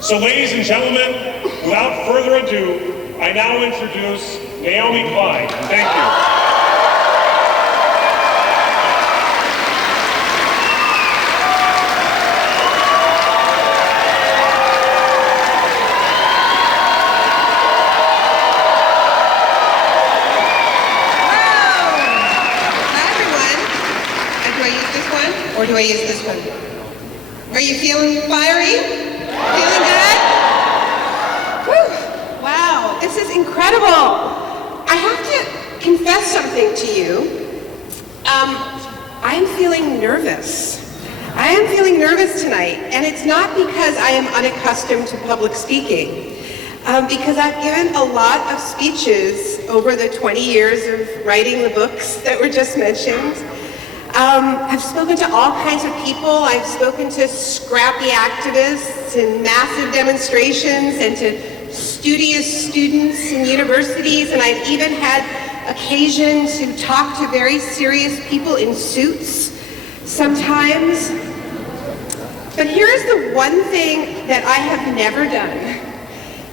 So ladies and gentlemen, without further ado, I now introduce Naomi Klein. Thank you. Or do I use this one? Are you feeling fiery? Feeling good? Whew. Wow, this is incredible. I have to confess something to you. I'm feeling nervous. I am feeling nervous tonight, and it's not because I am unaccustomed to public speaking, because I've given a lot of speeches over the 20 years of writing the books that were just mentioned. I've spoken to all kinds of people. I've spoken to scrappy activists in massive demonstrations and to studious students in universities, and I've even had occasion to talk to very serious people in suits sometimes. But here's the one thing that I have never done.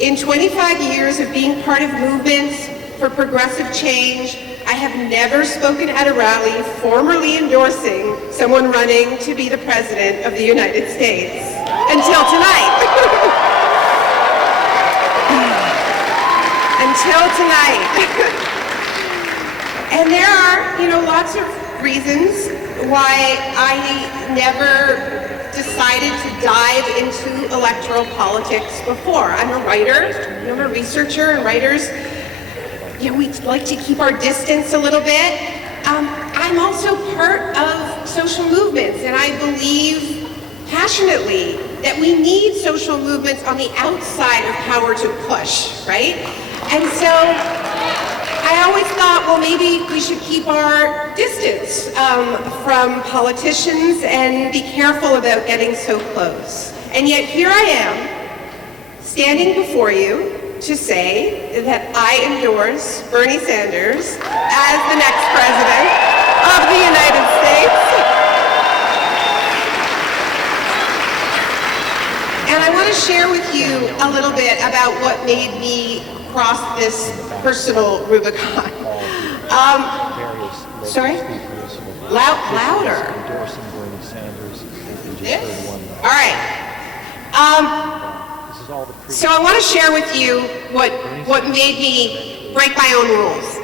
In 25 years of being part of movements for progressive change, I have never spoken at a rally formally endorsing someone running to be the President of the United States. Until tonight. Until tonight. And there are, lots of reasons why I never decided to dive into electoral politics before. I'm a writer, I'm a researcher, and writers, we like to keep our distance a little bit. I'm also part of social movements, and I believe passionately that we need social movements on the outside of power to push, right? And so I always thought, well, maybe we should keep our distance from politicians and be careful about getting so close. And yet here I am, standing before you, to say that I endorse Bernie Sanders as the next president of the United States. And I want to share with you a little bit about what made me cross this personal Rubicon. Sorry? Louder. This? All right. So I want to share with you what made me break my own rules.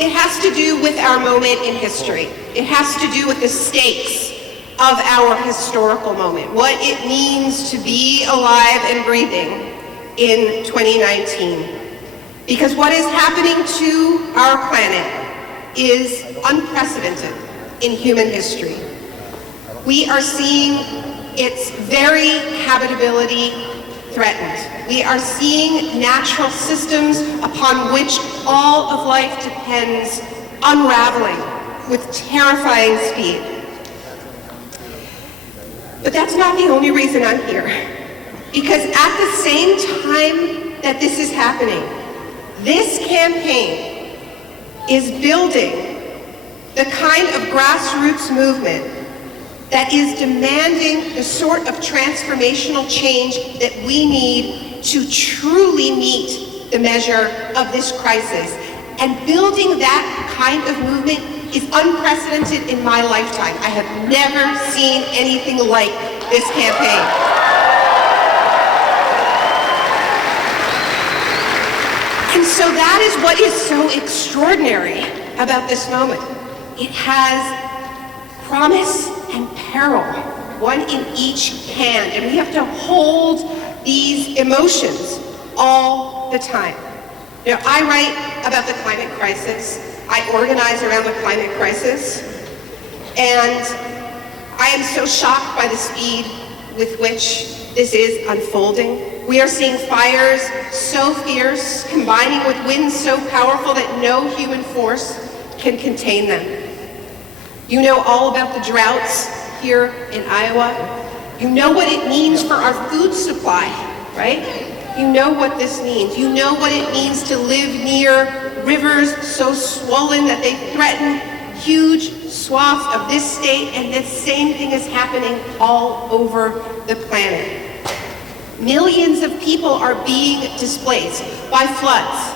It has to do with our moment in history. It has to do with the stakes of our historical moment, what it means to be alive and breathing in 2019. Because what is happening to our planet is unprecedented in human history. We are seeing its very habitability threatened. We are seeing natural systems upon which all of life depends unraveling with terrifying speed. But that's not the only reason I'm here. Because at the same time that this is happening, this campaign is building the kind of grassroots movement that is demanding the sort of transformational change that we need to truly meet the measure of this crisis. And building that kind of movement is unprecedented in my lifetime. I have never seen anything like this campaign. And so that is what is so extraordinary about this moment. It has promise and peril, one in each hand, and we have to hold these emotions all the time. I write about the climate crisis. I organize around the climate crisis, and I am so shocked by the speed with which this is unfolding. We are seeing fires so fierce, combining with winds so powerful that no human force can contain them. You know all about the droughts here in Iowa. You know what it means for our food supply, right? You know what this means. You know what it means to live near rivers so swollen that they threaten huge swaths of this state, and the same thing is happening all over the planet. Millions of people are being displaced by floods,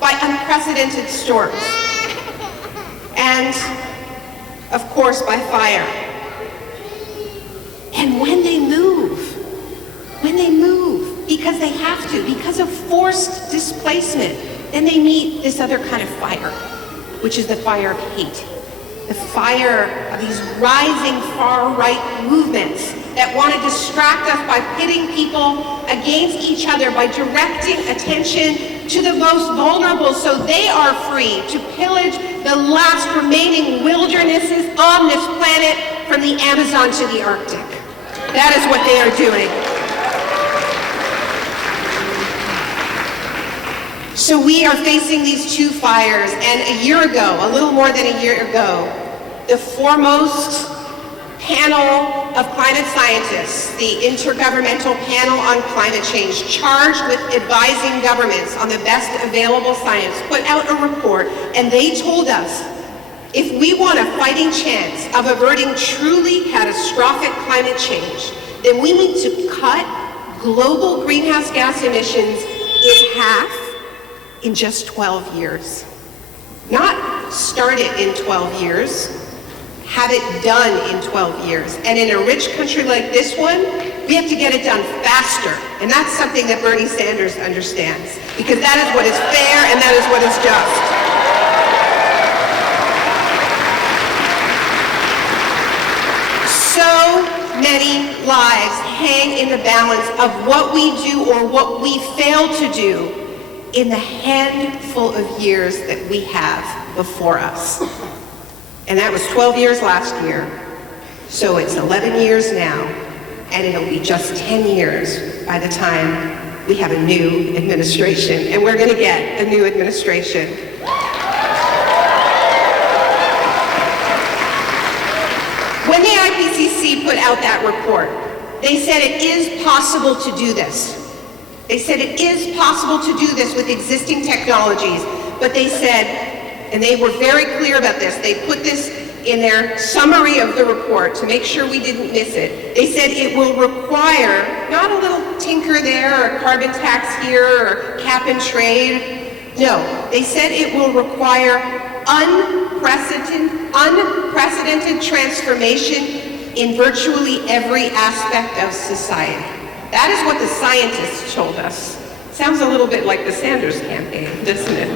by unprecedented storms, and, of course, by fire. And when they move, because they have to, because of forced displacement, then they meet this other kind of fire, which is the fire of hate. The fire of these rising far-right movements that want to distract us by pitting people against each other, by directing attention to the most vulnerable so they are free to pillage the last remaining wildernesses on this planet from the Amazon to the Arctic. That is what they are doing. So we are facing these two fires, and a year ago, a little more than a year ago, the foremost panel of climate scientists, the Intergovernmental Panel on Climate Change, charged with advising governments on the best available science, put out a report, and they told us, if we want a fighting chance of averting truly catastrophic climate change, then we need to cut global greenhouse gas emissions in half in just 12 years. Not start it in 12 years, have it done in 12 years. And in a rich country like this one, we have to get it done faster. And that's something that Bernie Sanders understands, because that is what is fair and that is what is just. So many lives hang in the balance of what we do or what we fail to do in the handful of years that we have before us. And that was 12 years last year, so it's 11 years now, and it'll be just 10 years by the time we have a new administration, and we're gonna get a new administration. When the IPCC put out that report, they said it is possible to do this. They said it is possible to do this with existing technologies, but they said, and they were very clear about this, they put this in their summary of the report to make sure we didn't miss it. They said it will require not a little tinker there or a carbon tax here or cap and trade. No, they said it will require unprecedented transformation in virtually every aspect of society. That is what the scientists told us. Sounds a little bit like the Sanders campaign, doesn't it?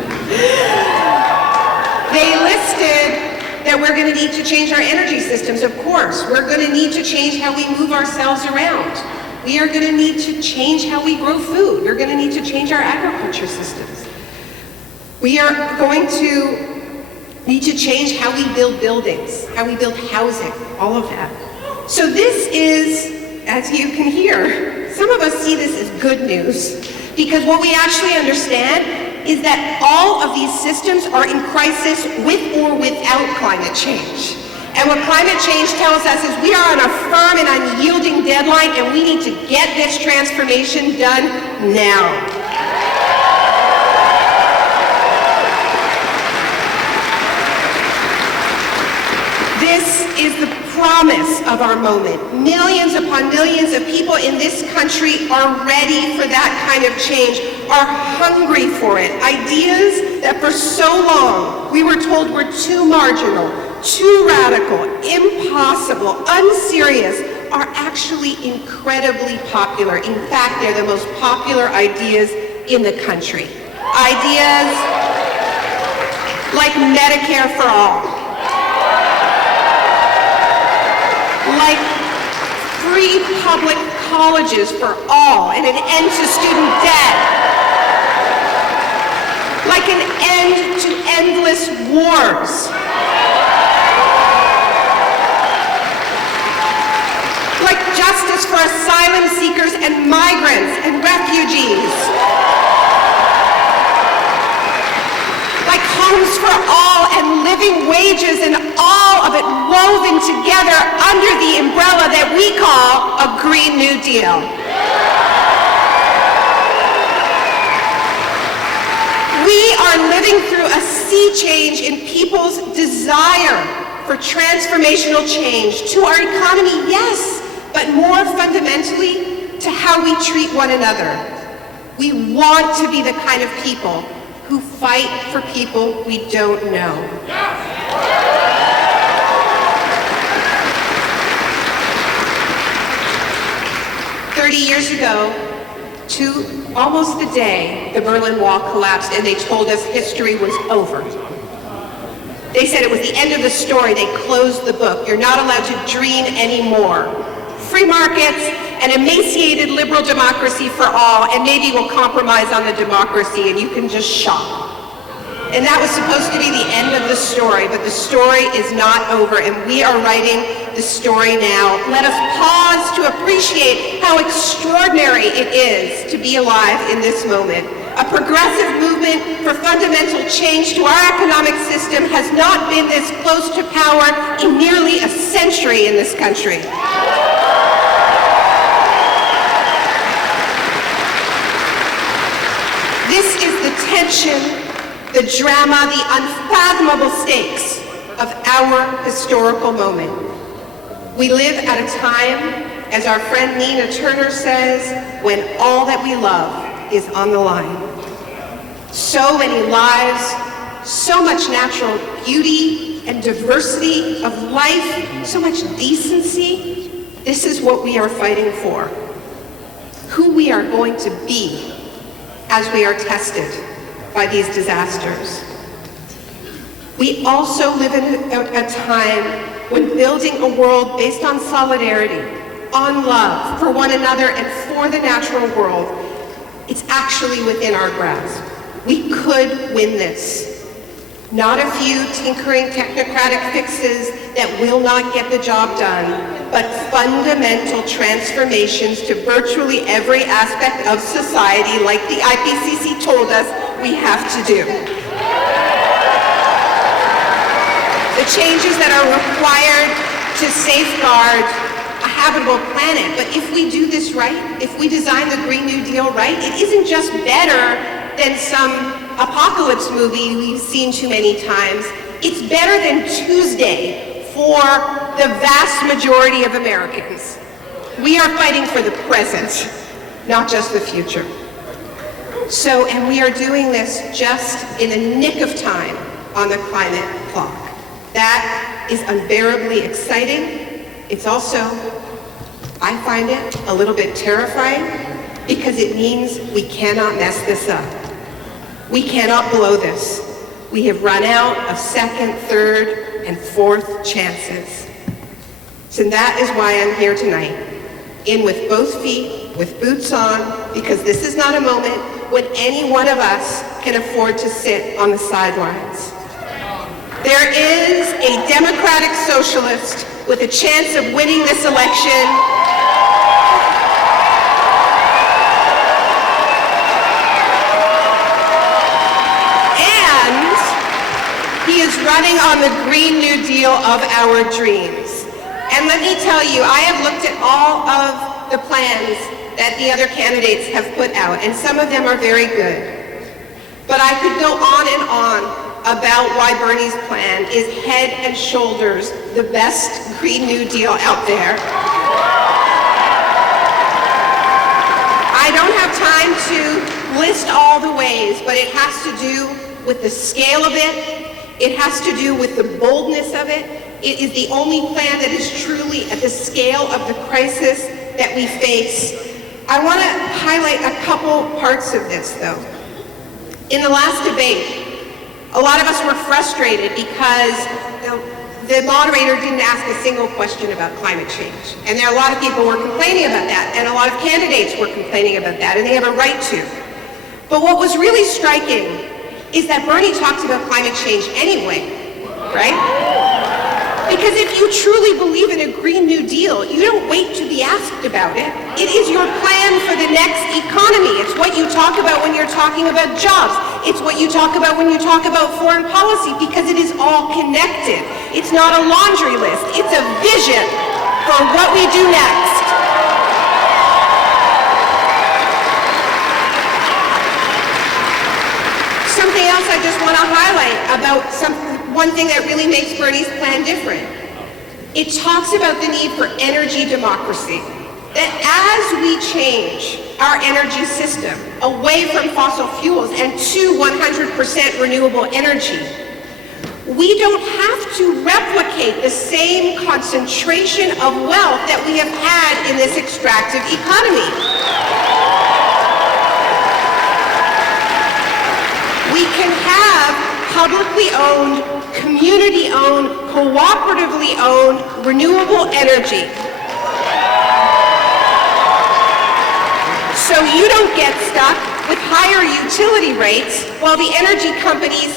They listed that we're going to need to change our energy systems, of course. We're going to need to change how we move ourselves around. We are going to need to change how we grow food. We're going to need to change our agriculture systems. We are going to need to change how we build buildings, how we build housing, all of that. So this is, as you can hear, some of us see this as good news, because what we actually understand is that all of these systems are in crisis with or without climate change. And what climate change tells us is we are on a firm and unyielding deadline, and we need to get this transformation done now. This is the promise of our moment. Millions upon millions of people in this country are ready for that kind of change, are hungry for it. Ideas that for so long we were told were too marginal, too radical, impossible, unserious, are actually incredibly popular. In fact, they're the most popular ideas in the country. Ideas like Medicare for all, like free public colleges for all and an end to student debt, like an end to endless wars, like justice for asylum seekers and migrants and refugees, like homes for all and living wages and all of it woven together under the umbrella that we call a Green New Deal. We are living through a sea change in people's desire for transformational change to our economy, yes, but more fundamentally to how we treat one another. We want to be the kind of people who fight for people we don't know. 30 years ago, to almost the day, the Berlin Wall collapsed and they told us history was over. They said it was the end of the story. They closed the book. You're not allowed to dream anymore. Free markets, an emaciated liberal democracy for all, and maybe we'll compromise on the democracy and you can just shop. And that was supposed to be the end of the story, but the story is not over, and we are writing the story now. Let us pause to appreciate how extraordinary it is to be alive in this moment. A progressive movement for fundamental change to our economic system has not been this close to power in nearly a century in this country. This is the tension, the drama, the unfathomable stakes of our historical moment. We live at a time, as our friend Nina Turner says, when all that we love is on the line. So many lives, so much natural beauty and diversity of life, so much decency. This is what we are fighting for. Who we are going to be as we are tested by these disasters. We also live in a time when building a world based on solidarity, on love for one another and for the natural world, it's actually within our grasp. We could win this. Not a few tinkering technocratic fixes that will not get the job done, but fundamental transformations to virtually every aspect of society, like the IPCC told us we have to do. The changes that are required to safeguard a habitable planet. But if we do this right, if we design the Green New Deal right, it isn't just better than some apocalypse movie we've seen too many times. It's better than Tuesday for the vast majority of Americans. We are fighting for the present, not just the future. So, and we are doing this just in the nick of time on the climate clock. That is unbearably exciting. It's also, I find it a little bit terrifying because it means we cannot mess this up. We cannot blow this. We have run out of second, third, and fourth chances. So that is why I'm here tonight, in with both feet, with boots on, because this is not a moment when any one of us can afford to sit on the sidelines. There is a democratic socialist with a chance of winning this election. And he is running on the Green New Deal of our dreams. And let me tell you, I have looked at all of the plans that the other candidates have put out, and some of them are very good. But I could go on and on about why Bernie's plan is head and shoulders the best Green New Deal out there. I don't have time to list all the ways, but it has to do with the scale of it. It has to do with the boldness of it. It is the only plan that is truly at the scale of the crisis that we face. I want to highlight a couple parts of this, though. In the last debate, a lot of us were frustrated because the moderator didn't ask a single question about climate change. And there are a lot of people who were complaining about that, and a lot of candidates were complaining about that, and they have a right to. But what was really striking is that Bernie talks about climate change anyway, right? Because if you truly believe in a Green New Deal, you don't wait to be asked about it. It is your plan for the next economy. It's what you talk about when you're talking about jobs. It's what you talk about when you talk about foreign policy, because it is all connected. It's not a laundry list. It's a vision for what we do next. Something else I just want to highlight about one thing that really makes Bernie's plan different. It talks about the need for energy democracy. That as we change our energy system away from fossil fuels and to 100% renewable energy, we don't have to replicate the same concentration of wealth that we have had in this extractive economy. We can have publicly owned, community-owned, cooperatively owned, renewable energy. So you don't get stuck with higher utility rates while the energy companies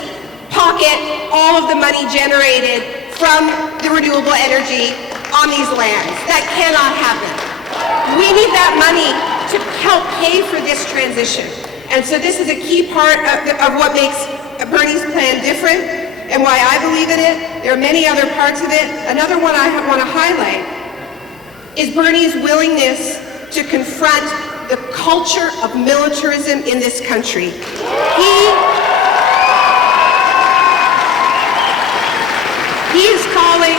pocket all of the money generated from the renewable energy on these lands. That cannot happen. We need that money to help pay for this transition. And so this is a key part of what makes Bernie's plan different and why I believe in it. There are many other parts of it. Another one I want to highlight is Bernie's willingness to confront the culture of militarism in this country. He is calling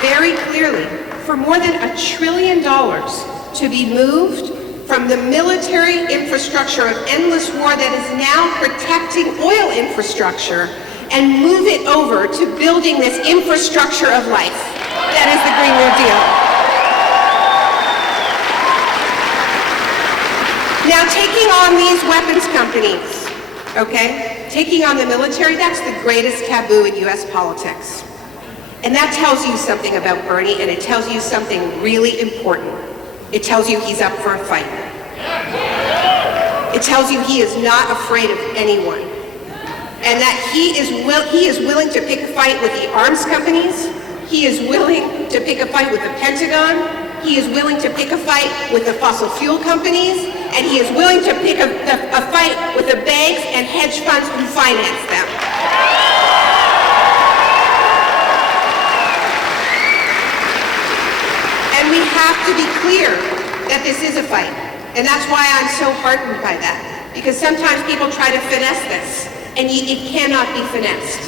very clearly for more than $1 trillion to be moved from the military infrastructure of endless war that is now protecting oil infrastructure and move it over to building this infrastructure of life. That is the Green New Deal. Now, taking on these weapons companies, okay, taking on the military, that's the greatest taboo in U.S. politics. And that tells you something about Bernie, and it tells you something really important. It tells you he's up for a fight. It tells you he is not afraid of anyone. And that he is willing to pick a fight with the arms companies. He is willing to pick a fight with the Pentagon. He is willing to pick a fight with the fossil fuel companies. And he is willing to pick a fight with the banks and hedge funds who finance them. And we have to be clear that this is a fight. And that's why I'm so heartened by that. Because sometimes people try to finesse this, and it cannot be finessed.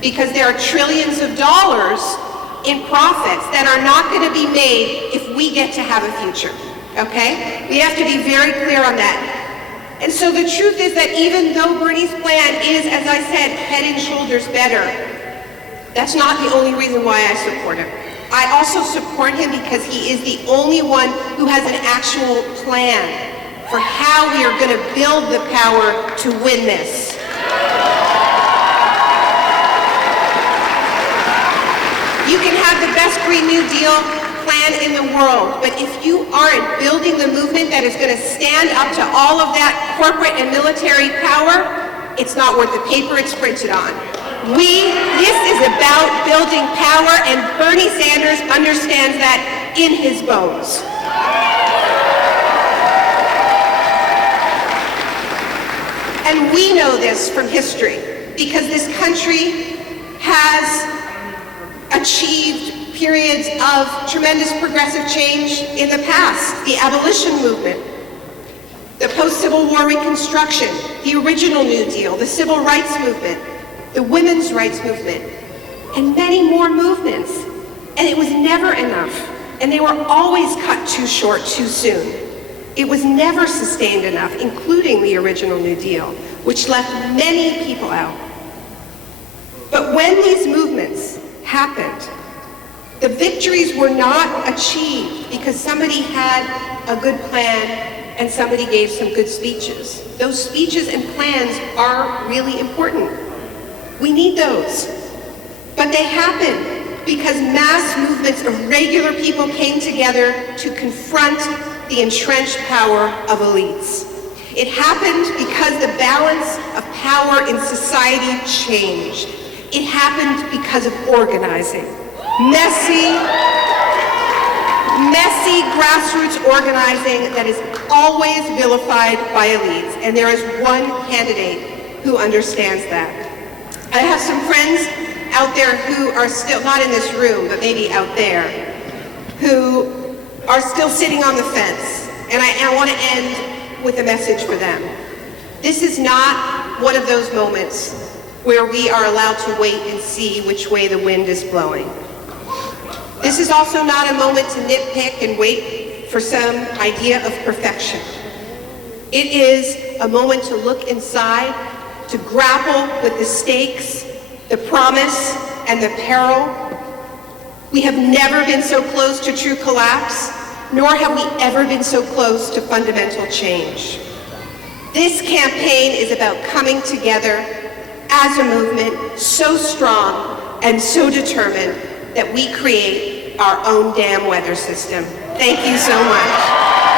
Because there are trillions of dollars in profits that are not going to be made if we get to have a future. Okay? We have to be very clear on that. And so the truth is that even though Bernie's plan is, as I said, head and shoulders better, that's not the only reason why I support him. I also support him because he is the only one who has an actual plan for how we are going to build the power to win this. You can have the best Green New Deal plan in the world, but if you aren't building the movement that is going to stand up to all of that corporate and military power, it's not worth the paper it's printed on. This is about building power, and Bernie Sanders understands that in his bones. And we know this from history, because this country has achieved periods of tremendous progressive change in the past. The abolition movement, the post-Civil War Reconstruction, the original New Deal, the Civil Rights Movement, the women's rights movement, and many more movements. And it was never enough. And they were always cut too short too soon. It was never sustained enough, including the original New Deal, which left many people out. But when these movements happened, the victories were not achieved because somebody had a good plan and somebody gave some good speeches. Those speeches and plans are really important. We need those. But they happen because mass movements of regular people came together to confront the entrenched power of elites. It happened because the balance of power in society changed. It happened because of organizing. Messy grassroots organizing that is always vilified by elites. And there is one candidate who understands that. I have some friends out there who are still, not in this room, but maybe out there, who are still sitting on the fence. And I want to end with a message for them. This is not one of those moments where we are allowed to wait and see which way the wind is blowing. This is also not a moment to nitpick and wait for some idea of perfection. It is a moment to look inside, to grapple with the stakes, the promise, and the peril. We have never been so close to true collapse, nor have we ever been so close to fundamental change. This campaign is about coming together as a movement so strong and so determined that we create our own damn weather system. Thank you so much.